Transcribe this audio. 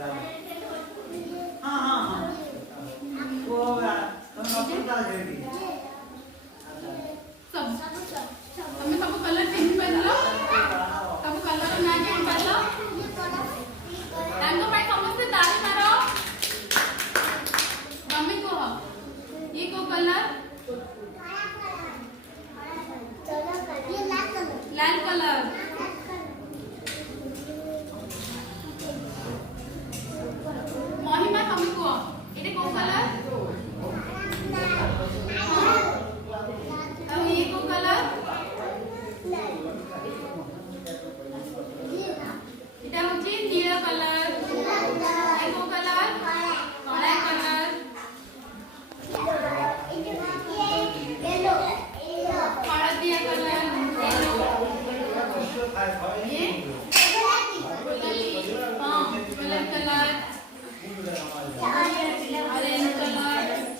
हाँ हाँ हाँ वो तुम अपनी बात करेंगे सब हमें सब कलर चेंज कर लो सब कलर ना चेंज कर लो हमको भाई समझते ताली मारो मम्मी को ये को कलर लाल कलर महिमा मम्मी को ये को कलर अब ये को कलर এটা হচ্ছে নীল কালার এই কো কালার কড়া কালার हळदिया कलर येलो ये हाँ black colour orange colour colour